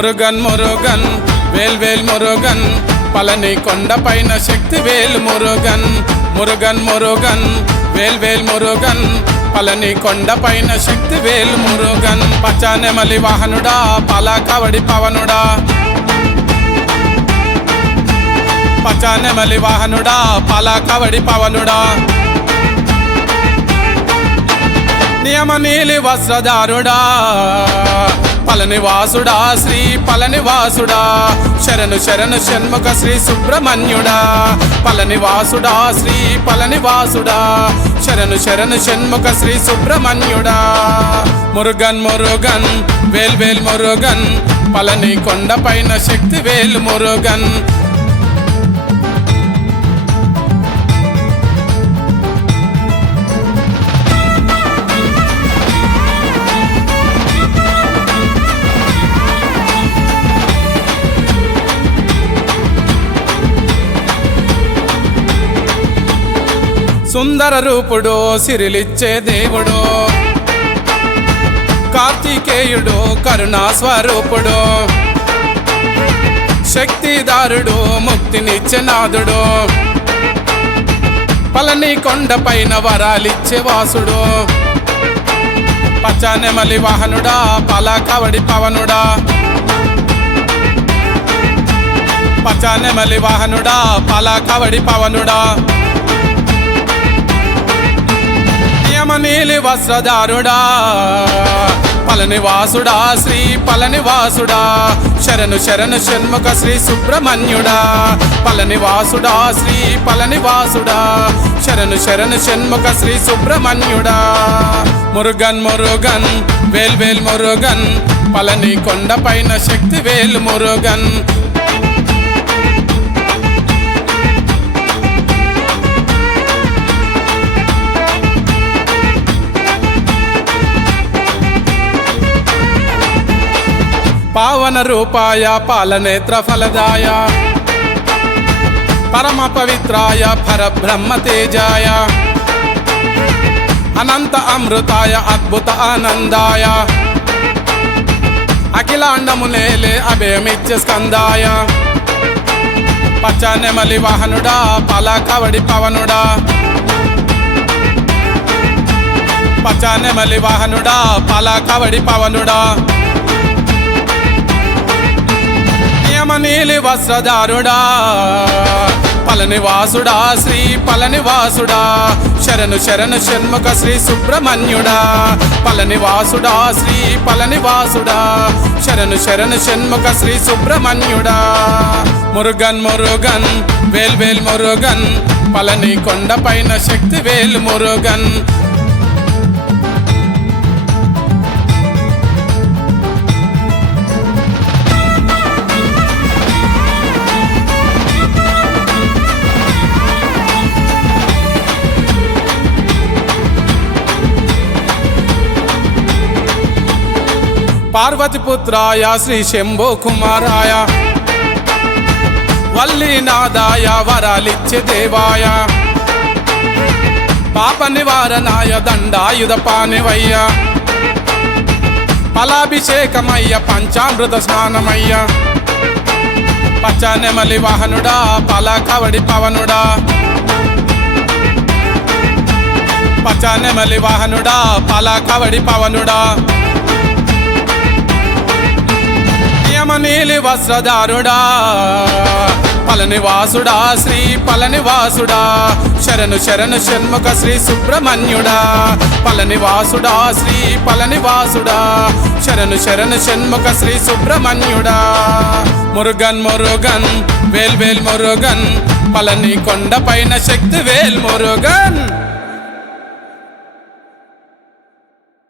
మురుగన్ మురుగన్ వేల్ వేల్ మురుగన్ పళని కొండపైన శక్తి వేల్ మురుగన్ మురుగన్ మురుగన్ వేల్ వేల్ మురుగన్ పళని కొండపైన శక్తి వేల్ మురుగన్ పచ్చనెమలి వాహనుడా పాలకవడి పవనుడా పచ్చనెమలి వాహనుడా పాలకవడి పవనుడా నియమ నీలి వస్త్రధారుడా పళనివాసుడా శ్రీ పళనివాసుడా శరణు శరణు షణ్ముఖ శ్రీ సుబ్రహ్మణ్యుడా పళనివాసుడా శ్రీ పళనివాసుడా శరణు శరణు షణ్ముఖ శ్రీ సుబ్రహ్మణ్యుడా మురుగన్ మురుగన్ వేల్ వేల్ మురుగన్ పళని కొండపైన శక్తి వేల్ మురుగన్ సుందర రూపుడు సిరిలిచ్చే దేవుడు కార్తికేయుడు కరుణా స్వరూపుడు శక్తిదారుడు ముక్తినిచ్చే నాథుడు పళని కొండపైన వరాలిచ్చే వాసుడు పచ్చనెమలి వాహనుడా పాలకవడి పవనుడా పచ్చనెమలి వాహనుడా పాలకవడి పవనుడా నీలి వస్త్రధారుడా పళనివాసుడా శ్రీ పళనివాసుడా శరణు శరణు షణ్ముఖ శ్రీ సుబ్రహ్మణ్యుడా పళనివాసుడా శ్రీ పళనివాసుడా శరణు శరణు షణ్ముఖ శ్రీ సుబ్రహ్మణ్యుడా మురుగన్ మురుగన్ వేల్ వేల్ మురుగన్ పళని కొండపైన శక్తి వేల్ మురుగన్ పావన రూపాయ పాలనేత్ర ఫలదాయ పరమ పవిత్రాయ పరబ్రహ్మ తేజాయ అనంత అమృతాయ అద్భుత ఆనందాయ అఖిలాండమునేలే అభయమిచ్చ స్కందాయ పచ్చనెమలి వాహనుడా పాలకవడి పవనుడా పచ్చనెమలి వాహనుడా పాలకవడి పవనుడా నీలి వస్త్రధారుడా పళనివాసుడా శ్రీ పళనివాసుడా శరణు శరణు షణ్ముఖ శ్రీ సుబ్రహ్మణ్యుడా పళనివాసుడా శ్రీ పళనివాసుడా శరణు శరణు షణ్ముఖ శ్రీ సుబ్రహ్మణ్యుడా మురుగన్ మురుగన్ వేల్ వేల్ మురుగన్ పళని కొండపైన శక్తి వేల్ మురుగన్ పార్వతిపుత్రాయ శ్రీ శంభో కుమారాయ వల్లీనాదాయ వరాలిచ్చే దేవాయ పాప నివారణాయ దండాయుధ పానివయ్య ఫలాభిషేకమయ్య పంచామృత స్నానమయ్య పచ్చనెమలి వాహనుడా పాలకవడి పవనుడా పచ్చనెమలి వాహనుడా పాలకవడి పవనుడా నీలి వస్త్రధారుడా పళనివాసుడా శ్రీ పళనివాసుడా శరణు శరణు షణ్ముఖ శ్రీ సుబ్రహ్మణ్యుడా పళనివాసుడా శ్రీ పళనివాసుడా శరణు శరణు షణ్ముఖ శ్రీ సుబ్రహ్మణ్యుడా మురుగన్ మురుగన్ వేల్ వేల్ మురుగన్ పళని కొండపైన శక్తి వేల్ మురుగన్